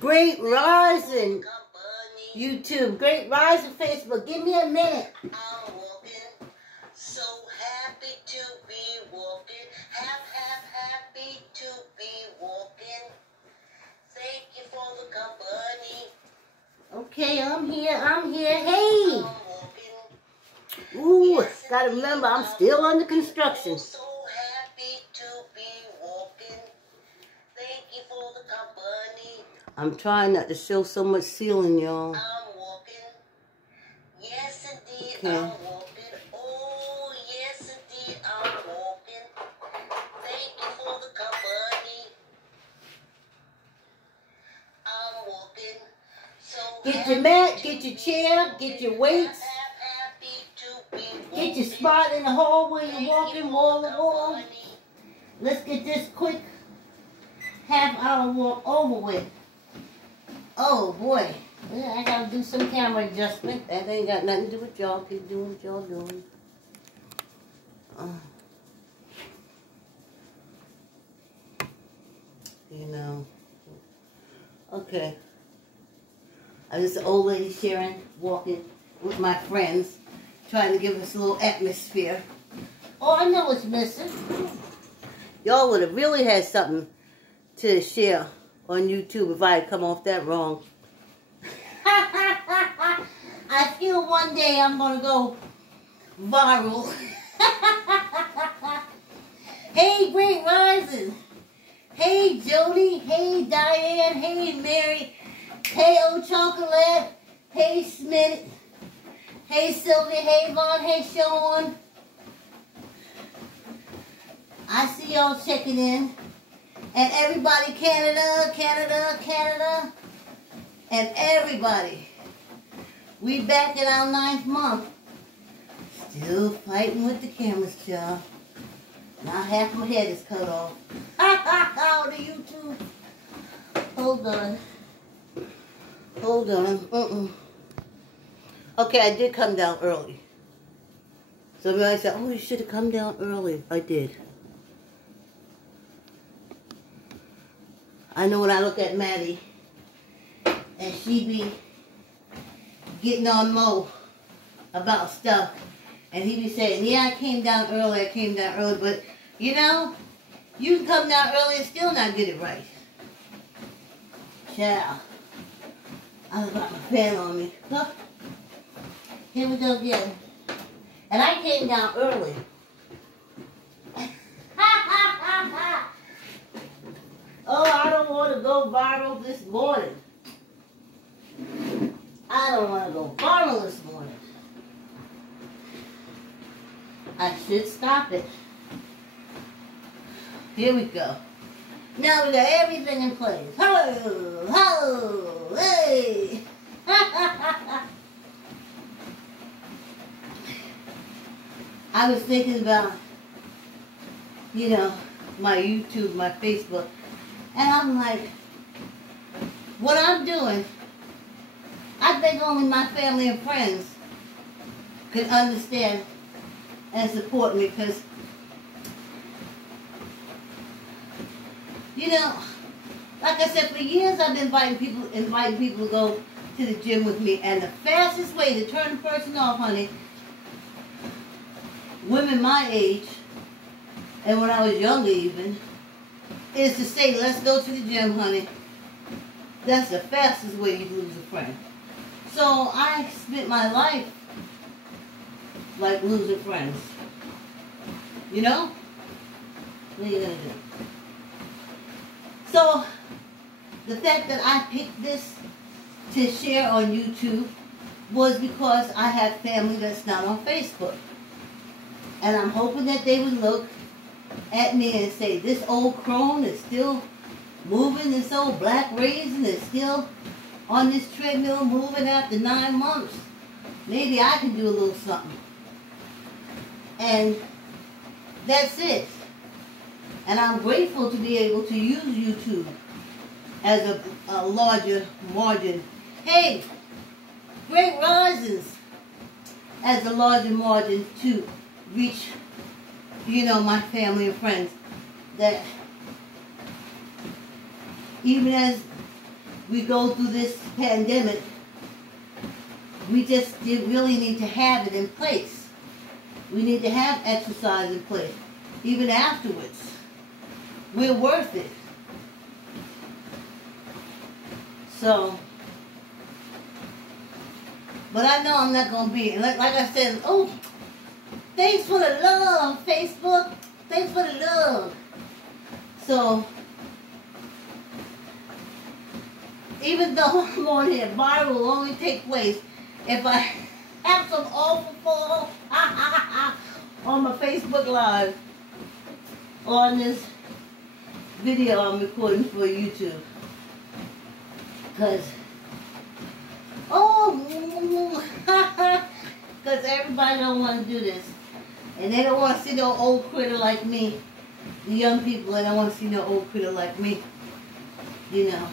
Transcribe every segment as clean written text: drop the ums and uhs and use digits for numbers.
Great Rising YouTube, Great Rising Facebook. Give me a minute. I'm walking, so happy to be walking. Happy to be walking. Thank you for the company. Okay, I'm here. Hey! I'm walking. Ooh, Yes, gotta remember, I'm still under construction. So happy to be walking. Thank you for the company. I'm trying not to show so much ceiling, y'all. I'm walking. Yes, indeed, Okay. I'm walking. Oh, yes, indeed, I'm walking. Thank you for the company. I'm walking. So Get your mat, get your chair, get your weights. happy to be walking. Get your spot in the hall where you're walking, wall to wall. Let's get this quick half-hour walk over with. Oh boy, yeah, I gotta do some camera adjustment. That ain't got nothing to do with y'all. Keep doing what y'all doing. You know. Okay. I was an old lady sharing, walking with my friends, trying to give us a little atmosphere. Oh, I know what's missing. Y'all would have really had something to share on YouTube if I had come off that wrong. I feel one day I'm going to go viral. Hey, Great Rising. Hey, Jody. Hey, Diane. Hey, Mary. Hey, Old Chocolate. Hey, Smith. Hey, Sylvia. Hey, Vaughn. Hey, Sean. I see y'all checking in. And everybody, Canada, and everybody. We back in our 9th month. Still fighting with the cameras, y'all. Now half my head is cut off. On the YouTube. Hold on. Okay, I did come down early. Somebody said, oh, you should have come down early. I did. I know when I look at Maddie, and she be getting on Mo about stuff, and he be saying, yeah, I came down early, but, you know, you can come down early and still not get it right. Ciao. I got my fan on me. Look. Here we go again. And I came down early. Oh, I don't want to go viral this morning. I should stop it. Here we go. Now we got everything in place. Ho, hey. I was thinking about, you know, my YouTube, my Facebook, and I'm like, what I'm doing, I think only my family and friends could understand and support me, because, you know, like I said, for years I've been inviting people to go to the gym with me, and the fastest way to turn a person off, honey, women my age, and when I was younger even, is to say, let's go to the gym, honey. That's the fastest way you lose a friend. So I spent my life like losing friends. You know? What are you going to do? So, the fact that I picked this to share on YouTube was because I have family that's not on Facebook. And I'm hoping that they would look at me and say, this old crone is still moving, this old black raisin is still on this treadmill moving after 9 months. Maybe I can do a little something. And that's it. And I'm grateful to be able to use YouTube as a larger margin. Hey, Great Risings as a larger margin to reach, you know, my family and friends. That even as we go through this pandemic, we just really need to have it in place. We need to have exercise in place. Even afterwards. We're worth it. So, but I know I'm not going to be. And like I said, oh, thanks for the love, Facebook. Thanks for the love. So, even though I'm on here, viral will only take place if I have some awful fall on my Facebook Live on this video I'm recording for YouTube. Because, because everybody don't want to do this. And they don't want to see no old critter like me. The young people, they don't want to see no old critter like me. You know,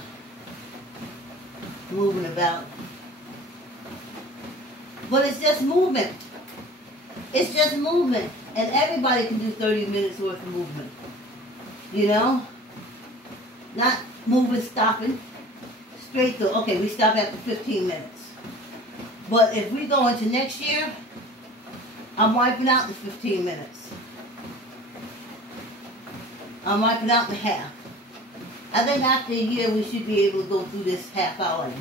moving about. But it's just movement. It's just movement. And everybody can do 30 minutes worth of movement. You know? Not moving, stopping. Straight through. Okay, we stop after 15 minutes. But if we go into next year, I'm wiping out the 15 minutes. I'm wiping out the half. I think after a year we should be able to go through this half hour.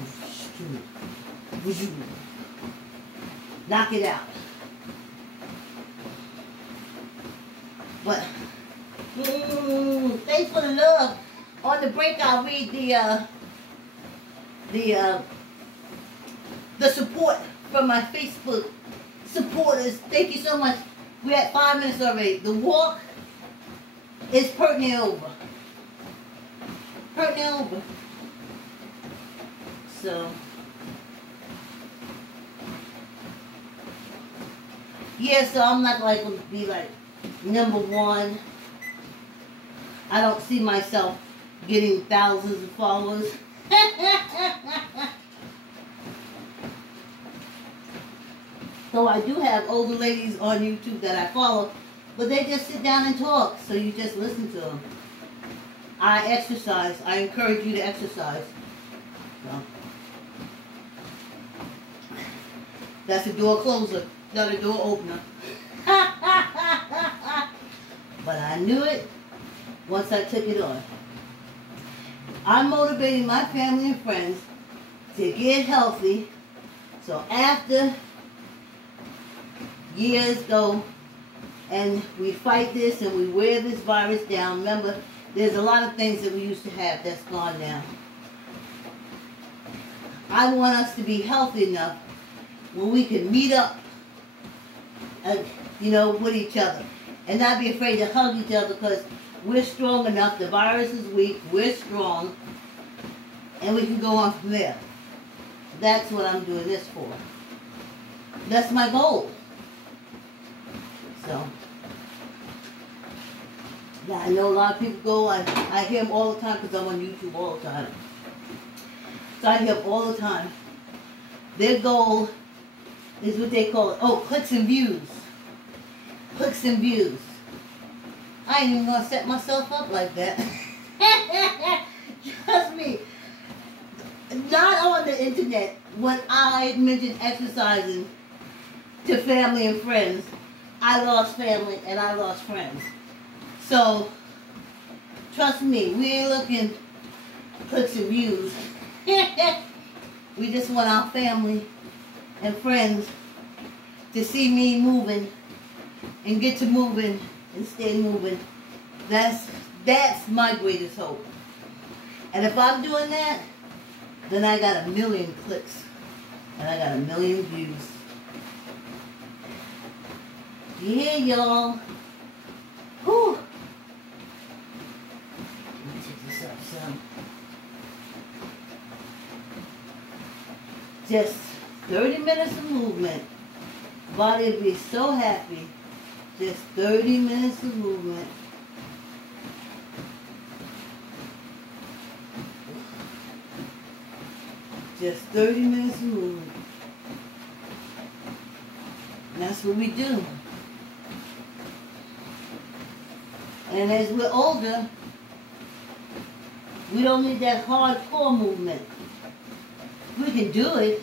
Knock it out. But thanks for the love. On the break, I'll read the support from my Facebook supporters. Thank you so much. We're at 5 minutes already. The walk is pertly over. Pertly over. So, yeah, so I'm not like going to be like #1. I don't see myself getting thousands of followers. So I do have older ladies on YouTube that I follow, but they just sit down and talk, so you just listen to them. I exercise. I encourage you to exercise. So. That's a door closer, not a door opener. But I knew it once I took it on. I'm motivating my family and friends to get healthy, so after years go and we fight this and we wear this virus down. Remember, there's a lot of things that we used to have that's gone now. I want us to be healthy enough where we can meet up, you know, with each other and not be afraid to hug each other, because we're strong enough. The virus is weak. We're strong, and we can go on from there. That's what I'm doing this for. That's my goal. So, yeah, I know a lot of people go, I hear them all the time because I'm on YouTube all the time. So I hear them all the time. Their goal is what they call it. Oh, clicks and views. Clicks and views. I ain't even going to set myself up like that. Trust me. Not on the internet. When I mentioned exercising to family and friends, I lost family and I lost friends. So, trust me, we ain't looking clicks and views. We just want our family and friends to see me moving and get to moving and stay moving. That's my greatest hope. And if I'm doing that, then I got 1 million clicks and I got 1 million views. Yeah, y'all. Whew. Let me take this up some. Just 30 minutes of movement. Body will be so happy. Just 30 minutes of movement. Just 30 minutes of movement. And that's what we do. And as we're older, We don't need that hardcore movement. We can do it,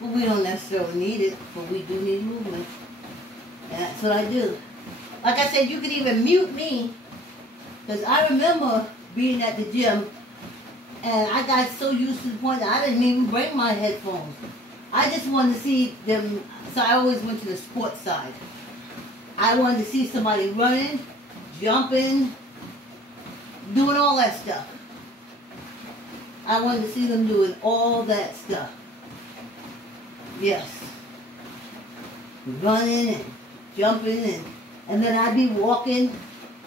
but we don't necessarily need it, but we do need movement. And that's what I do. Like I said, you could even mute me, because I remember being at the gym, and I got so used to the point that I didn't even bring my headphones. I just wanted to see them, so I always went to the sports side. I wanted to see somebody running, jumping, doing all that stuff. I wanted to see them doing all that stuff. Yes. Running and jumping, and then I'd be walking,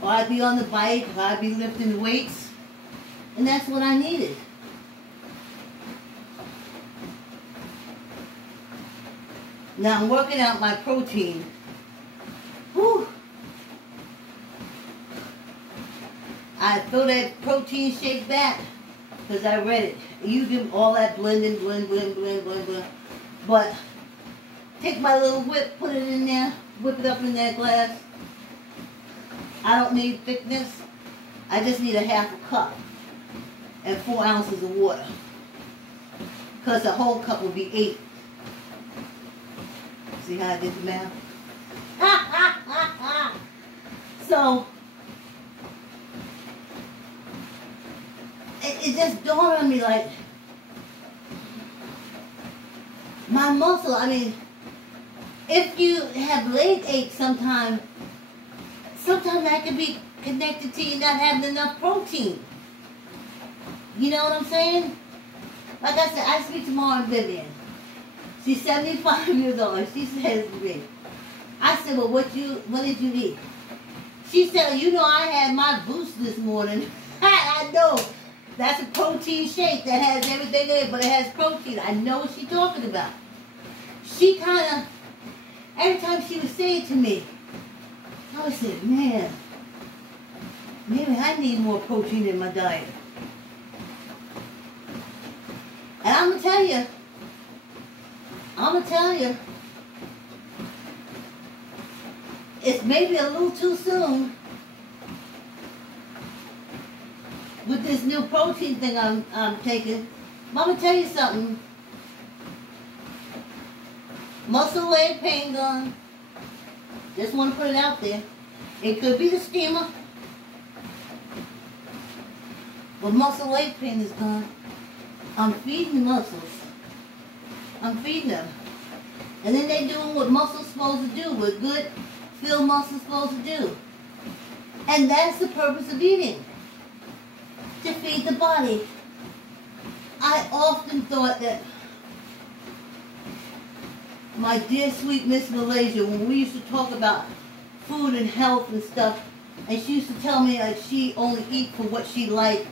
or I'd be on the bike, or I'd be lifting weights. And that's what I needed. Now I'm working out my protein. Whew. I throw that protein shake back because I read it. You do all that blending, blend. But take my little whip, put it in there, whip it up in that glass. I don't need thickness. I just need a half a cup and 4 ounces of water. Because the whole cup will be 8. See how I did the math? So, it just dawned on me like, my muscle, I mean, if you have leg ache sometimes that can be connected to you not having enough protein. You know what I'm saying? Like I said, I speak to Mom Vivian. She's 75 years old, and she says to me, I said, well, what did you eat? She said, you know, I had my boost this morning. I know. That's a protein shake that has everything in it, but it has protein. I know what she's talking about. She kind of, every time she would say it to me, I would say, man, maybe I need more protein in my diet. And I'm going to tell you, it's maybe a little too soon with this new protein thing I'm taking. But I'm going to tell you something. Muscle leg pain gone. Just want to put it out there. It could be the steamer, but muscle leg pain is gone. I'm feeding the muscles. I'm feeding them. And then they're doing what muscles supposed to do, what good filled muscles supposed to do. And that's the purpose of eating. To feed the body. I often thought that my dear sweet Miss Malaysia, when we used to talk about food and health and stuff, and she used to tell me that she only eat for what she liked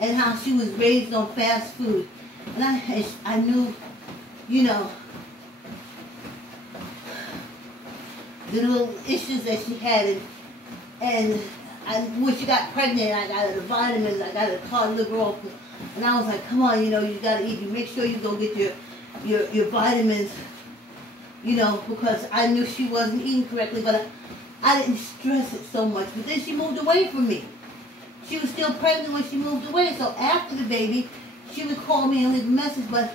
and how she was raised on fast food. And I knew, you know, the little issues that she had, and when she got pregnant, I got her the vitamins, I got her cod liver oil, and I was like, come on, you know, you gotta eat. You make sure you go get your vitamins, you know, because I knew she wasn't eating correctly, but I didn't stress it so much. But then she moved away from me. She was still pregnant when she moved away, so after the baby, she would call me and leave a message, but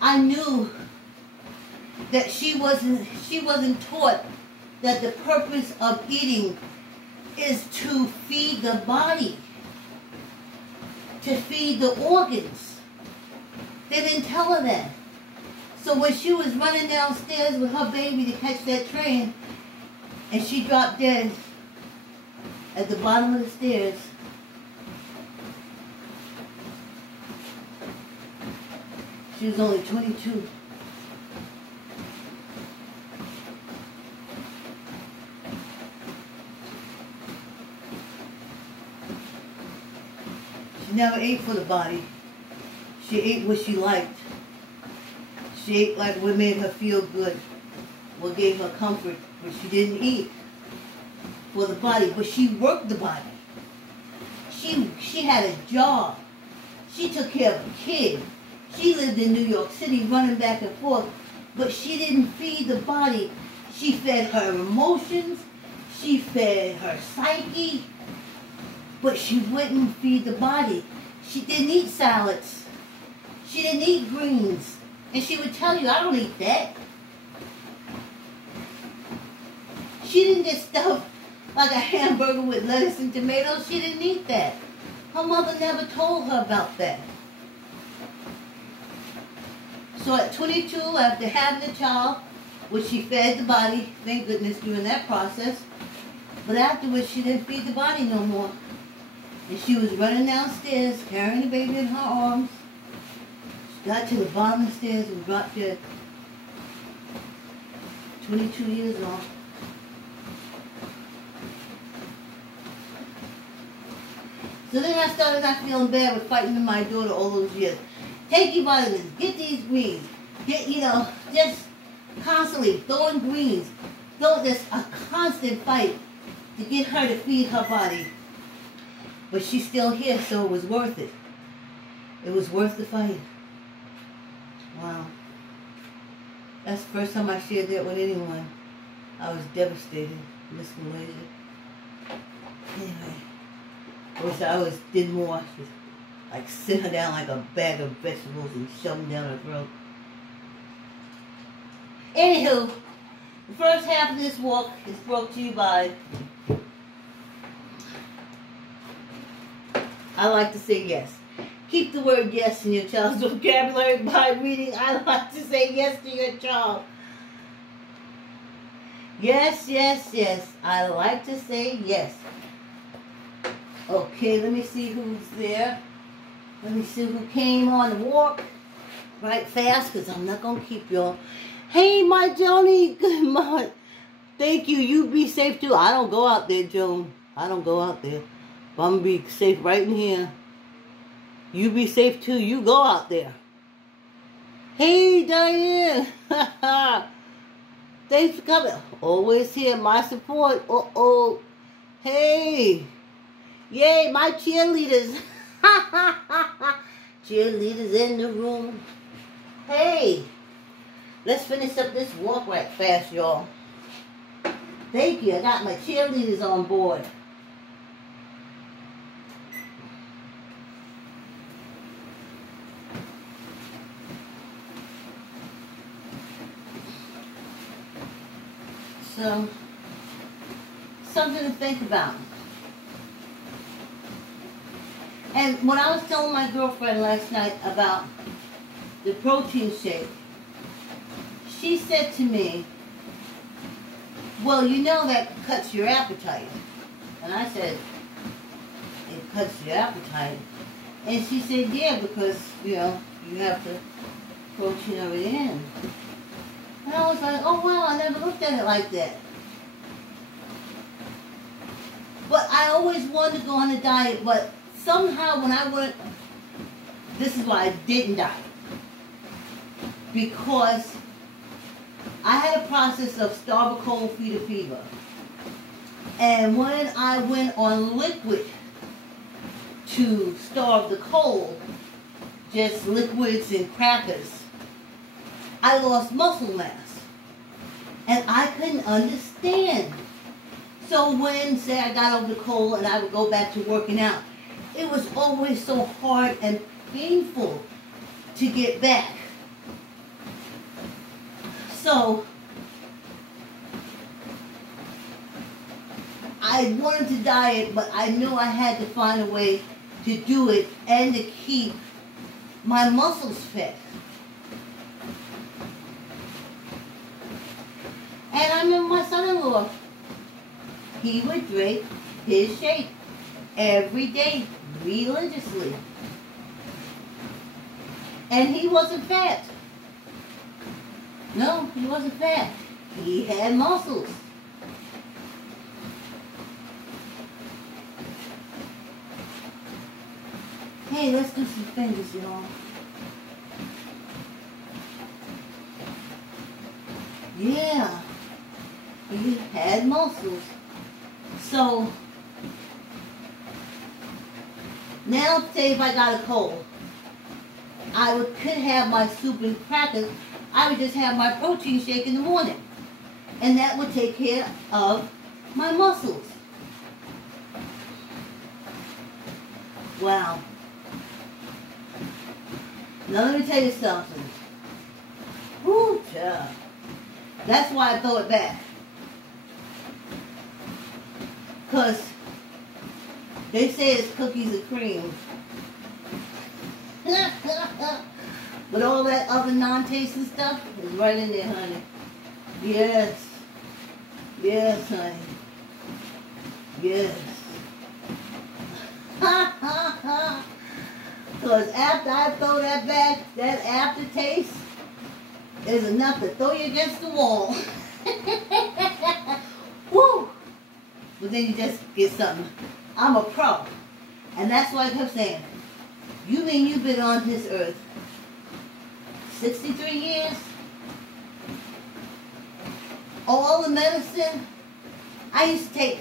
I knew that she wasn't taught that the purpose of eating is to feed the body, to feed the organs. They didn't tell her that. So when she was running downstairs with her baby to catch that train, and she dropped dead at the bottom of the stairs, she was only 22. She never ate for the body. She ate what she liked. She ate like what made her feel good, what gave her comfort, but she didn't eat for the body, but she worked the body. She had a job. She took care of a kid. She lived in New York City running back and forth, but she didn't feed the body. She fed her emotions, she fed her psyche, but she wouldn't feed the body. She didn't eat salads. She didn't eat greens. And she would tell you, I don't eat that. She didn't get stuffed like a hamburger with lettuce and tomatoes. She didn't eat that. Her mother never told her about that. So at 22, after having a child, which she fed the body, thank goodness, during that process, but afterwards she didn't feed the body no more. And she was running downstairs, carrying the baby in her arms. She got to the bottom of the stairs and dropped dead. 22 years old. So then I started not feeling bad with fighting with my daughter all those years. Take your vitamins, get these greens, get, just constantly throwing greens. There's a constant fight to get her to feed her body. But she's still here, so it was worth it. It was worth the fight. Wow. That's the first time I shared that with anyone. I was devastated, Miss Malaysia. Anyway. I wish I did more. Just like sit her down like a bag of vegetables and shove them down her throat. Anywho, the first half of this walk is brought to you by, I like to say yes. Keep the word yes in your child's vocabulary by reading I like to say yes to your child. Yes, yes, yes. I like to say yes. Okay, let me see who's there. Let me see who came on the walk. Right fast, because I'm not going to keep y'all. Hey, my Joni. Good morning. Thank you. You be safe, too. I don't go out there, Joan. I don't go out there. But I'm going to be safe right in here. You be safe, too. You go out there. Hey, Diane. Thanks for coming. Always here. My support. Uh-oh. Hey. Yay, my cheerleaders. Cheerleaders in the room. Hey, let's finish up this walk right fast, y'all. Thank you. I got my cheerleaders on board. So, something to think about. And when I was telling my girlfriend last night about the protein shake, she said to me, well, you know that cuts your appetite. And I said, it cuts your appetite. And she said, yeah, because, you have to protein it in. And I was like, oh, wow, I never looked at it like that. But I always wanted to go on a diet, but somehow when I went, this is why I didn't diet. Because I had a process of starve a cold, feed a fever. And when I went on liquid to starve the cold, just liquids and crackers, I lost muscle mass. And I couldn't understand. So when, say, I got over the cold and I would go back to working out, it was always so hard and painful to get back. So, I wanted to diet, but I knew I had to find a way to do it and to keep my muscles fit. And I remember my son-in-law, he would drink his shake every day, religiously. And he wasn't fat. No, he wasn't fat. He had muscles. Hey, let's do some fingers, y'all. Yeah. He had muscles. So, now say if I got a cold, I could have my soup and crackers. I would just have my protein shake in the morning. And that would take care of my muscles. Wow. Now let me tell you something. Whoo, child. That's why I throw it back. Because they say it's cookies and cream. But all that other non-tasting stuff is right in there, honey. Yes. Yes, honey. Yes. Because after I throw that back, that aftertaste is enough to throw you against the wall. Woo! But then you just get something. I'm a pro. And that's why I kept saying, you mean you've been on this earth 63 years? All the medicine I used to take,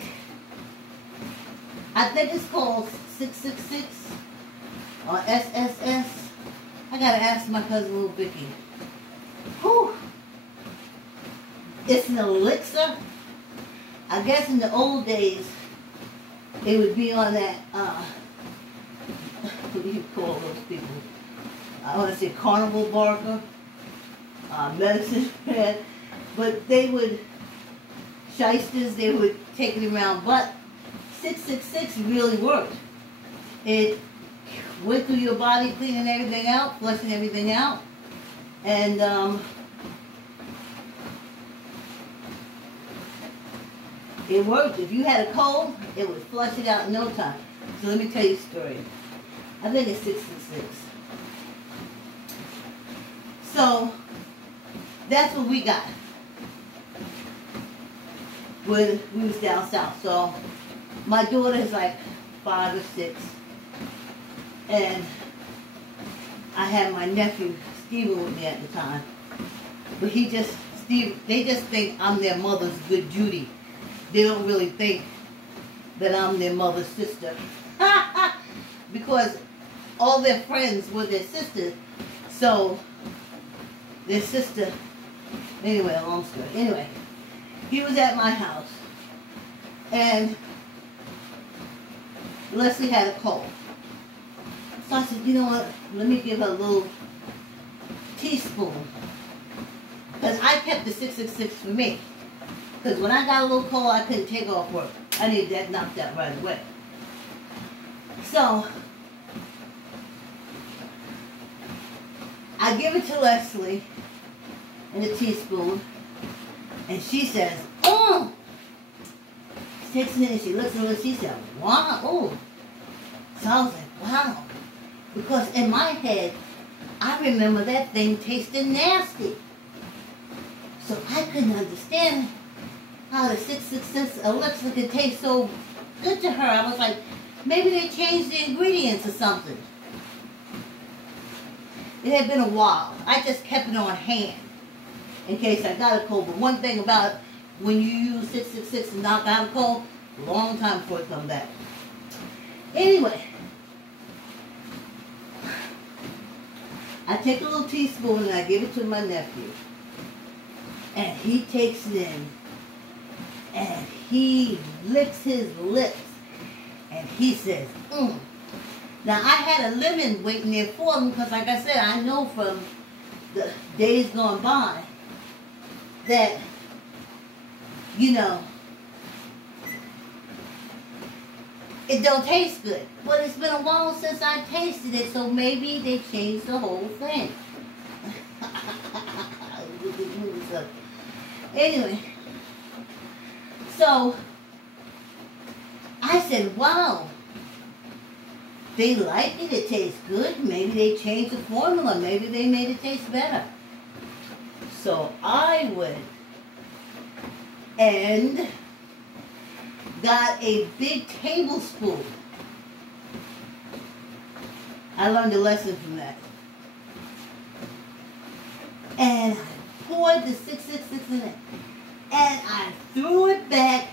I think it's called 666 or SSS. I gotta ask my cousin little Vicky. Whew. It's an elixir. I guess in the old days, it would be on that, what do you call those people? I want to say carnival barker, medicine man. But they would, shysters, they would take it around. But 666 really worked. It went through your body, cleaning everything out, flushing everything out. And it worked. If you had a cold, it would flush it out in no time. So let me tell you a story. I think it's 666. So that's what we got when we was down south. So my daughter is like 5 or 6, and I had my nephew Steven with me at the time. But they just think I'm their mother's good Judy. They don't really think that I'm their mother's sister. Because all their friends were their sisters. So their sister, anyway, long story. Anyway, he was at my house, and Leslie had a cold. So I said, you know what, let me give her a little teaspoon. Because I kept the 666 for me. Because when I got a little cold, I couldn't take off work. I needed that knocked out right away. So I give it to Leslie in a teaspoon, and she says, oh! She takes it in and she looks at it and she said, wow, oh. So I was like, wow. Because in my head, I remember that thing tasting nasty. So I couldn't understand how the 666 elixir could taste so good to her. I was like, maybe they changed the ingredients or something. It had been a while. I just kept it on hand in case I got a cold. But one thing about when you use 666 to knock out a cold, a long time before it comes back. Anyway, I take a little teaspoon and I give it to my nephew. And he takes it in. And he licks his lips. And he says, Now, I had a lemon waiting there for him because, like I said, I know from the days gone by that, you know, it don't taste good. But it's been a while since I tasted it, so maybe they changed the whole thing. Anyway, so I said, wow, they like it, it tastes good. Maybe they changed the formula. Maybe they made it taste better. So I went and got a big tablespoon. I learned a lesson from that. And I poured the 666 in it. And I threw it back.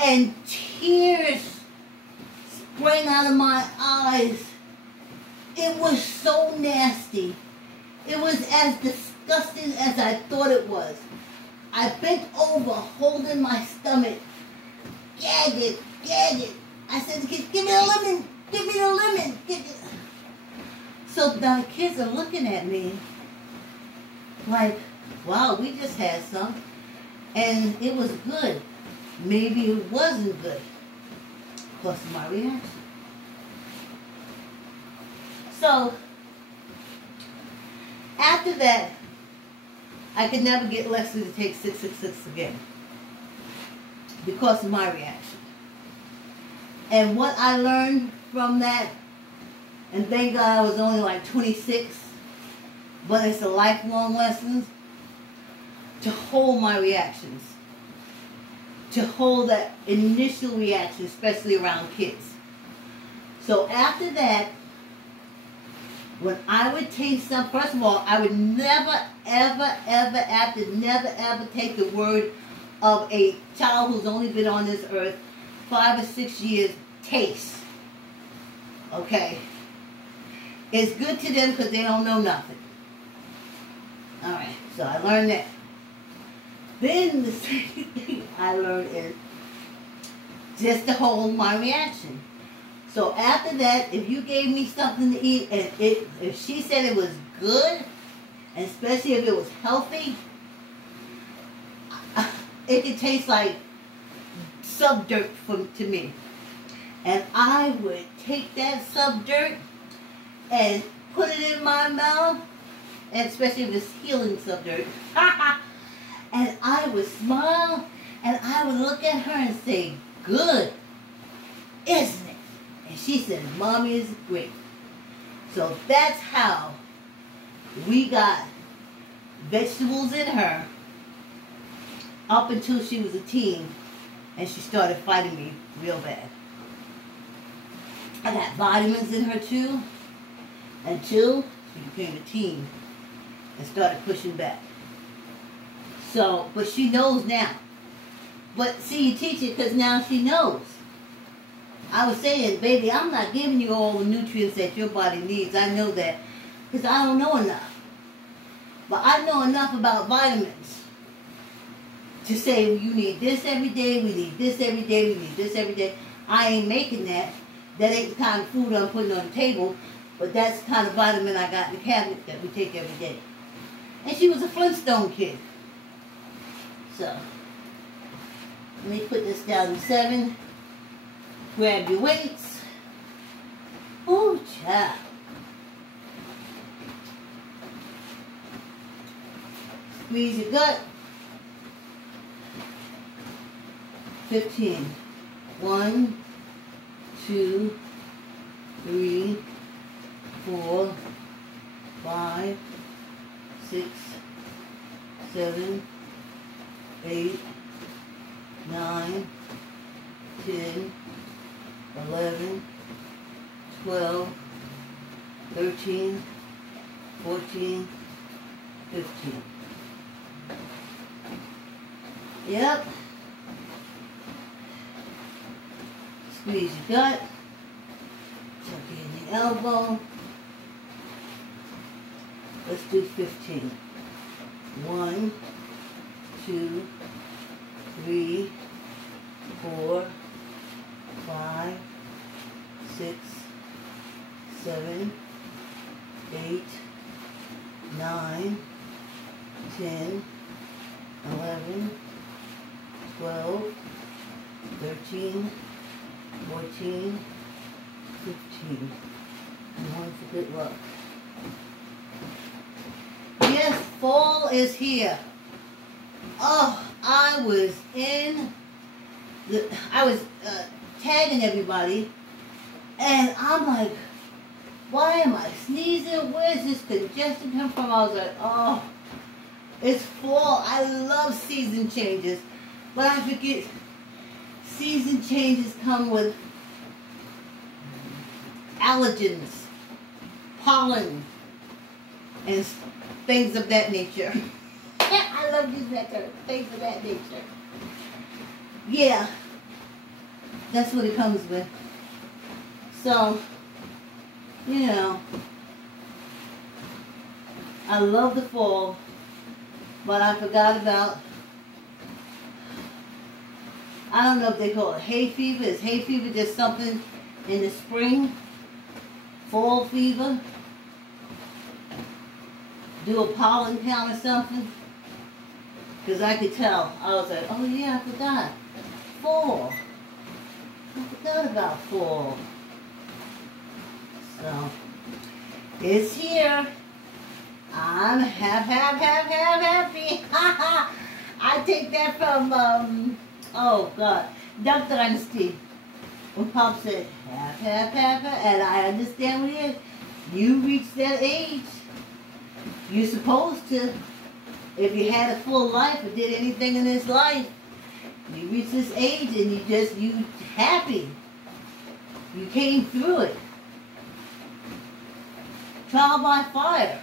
And tears sprang out of my eyes. It was so nasty. It was as disgusting as I thought it was. I bent over, holding my stomach. Gag it, gag it. I said, give me the lemon, give me the lemon. So the kids are looking at me like, wow, we just had some. And it was good. Maybe it wasn't good because of my reaction. So, after that, I could never get Leslie to take 666 again because of my reaction. And what I learned from that, and thank God I was only like 26, but it's a lifelong lesson, to hold my reactions. To hold that initial reaction, especially around kids. So after that, when I would taste some, first of all, I would never, ever, ever, never, ever take the word of a child who's only been on this earth 5 or 6 years, taste. Okay? It's good to them because they don't know nothing. Alright, so I learned that. Then the second thing I learned is just to hold my reaction. So after that, if you gave me something to eat and if she said it was good, and especially if it was healthy, it could taste like sub-dirt to me. And I would take that sub-dirt and put it in my mouth, and especially if it's healing sub-dirt. And I would smile, and I would look at her and say, good, isn't it? And she said, Mommy is great. So that's how we got vegetables in her up until she was a teen, and she started fighting me real bad. I got vitamins in her too, until she became a teen and started pushing back. So, but she knows now. But see, you teach it because now she knows. I was saying, baby, I'm not giving you all the nutrients that your body needs. I know that because I don't know enough. But I know enough about vitamins to say you need this every day, we need this every day, we need this every day. I ain't making that. That ain't the kind of food I'm putting on the table, but that's the kind of vitamin I got in the cabinet that we take every day. And she was a Flintstone kid. So, let me put this down to 7. Grab your weights. Ooh, child. Squeeze your gut. 15. 1, 2, 3, 4, 5, 6, 7, 8, 9, 10, 11, 12, 13, 14, 15. Yep. Squeeze your gut. Tuck in the elbow. Let's do 15. 1, 2, 3, 4, 5, 6, 7, 8, 9, 10, 11, 12, 13, 14, 15. And one for good luck. Yes, fall is here. Oh, I was tagging everybody, and I'm like, why am I sneezing? Where's this congestion come from? I was like, oh, it's fall. I love season changes, but I forget season changes come with allergens, pollen, and things of that nature. I love using that term, things of that nature. Yeah, that's what it comes with. So, you know, I love the fall, but I forgot about, I don't know if they call it hay fever. Is hay fever just something in the spring? Fall fever? do a pollen count or something? Because I could tell. I was like, oh yeah, I forgot. Fall. I forgot about fall. So, it's here. I'm happy. I take that from, oh God, Duck Dynasty. When Pop said, happy, and I understand what it is. You reach that age. You're supposed to, if you had a full life or did anything in this life, you reach this age and you happy. You came through it. Trial by fire.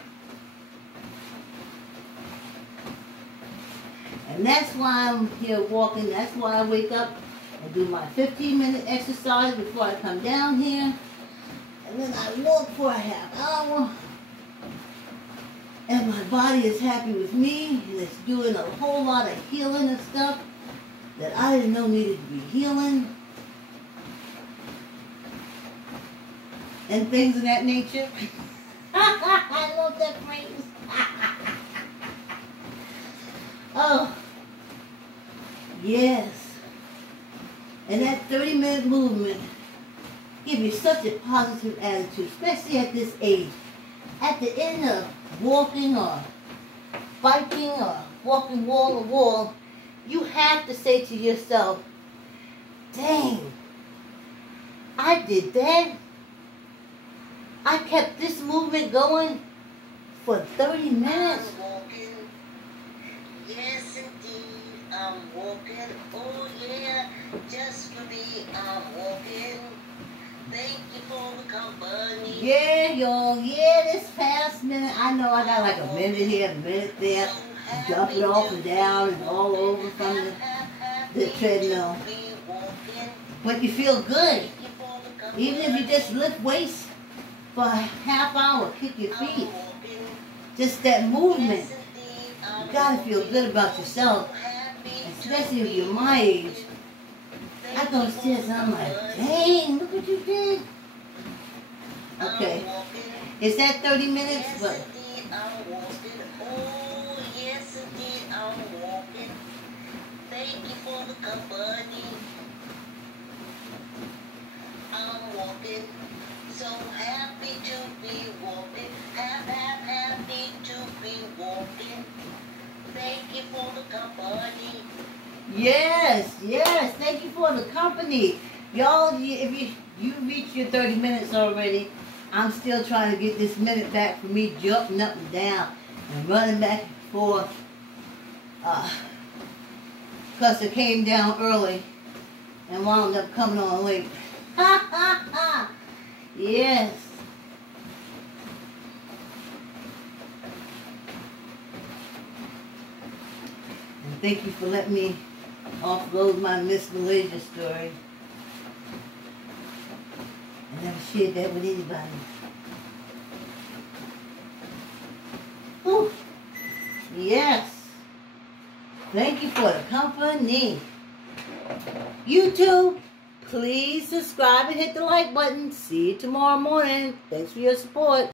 And that's why I'm here walking. That's why I wake up and do my 15-minute exercise before I come down here. And then I walk for a half hour. And my body is happy with me. And it's doing a whole lot of healing and stuff that I didn't know needed to be healing. And things of that nature. I love that phrase. Oh, yes. And that 30-minute movement gives you such a positive attitude, especially at this age. At the end of walking or biking or walking wall to wall, you have to say to yourself, dang, I did that. I kept this movement going for 30 minutes. I'm walking. Yes, indeed, I'm walking. Oh, yeah, just for me, I'm walking. Thank you for the company. Yeah, y'all. Yeah, this past minute, I know I got like a minute here, a minute there, jumping up and down and all over from the treadmill. But you feel good. Even if you just lift weights for a half hour, kick your feet. Just that movement. You gotta feel good about yourself. Especially if you're my age. I go upstairs and I'm like, dang, look what you did. Okay. Is that 30 minutes? Yes, But indeed, I'm walking. Oh, yes, indeed, I'm walking. Thank you for the company. I'm walking. So happy to be walking. Happy to be walking. Thank you for the company. yes. Thank you for the company. Y'all, if you reach your 30 minutes already, I'm still trying to get this minute back for me jumping up and down and running back and forth. Because I came down early and wound up coming on late. Yes. And thank you for letting me offload my Miss Malaysia story. I never shared that with anybody. Whew. Yes. Thank you for the company. YouTube, please subscribe and hit the like button. See you tomorrow morning. Thanks for your support.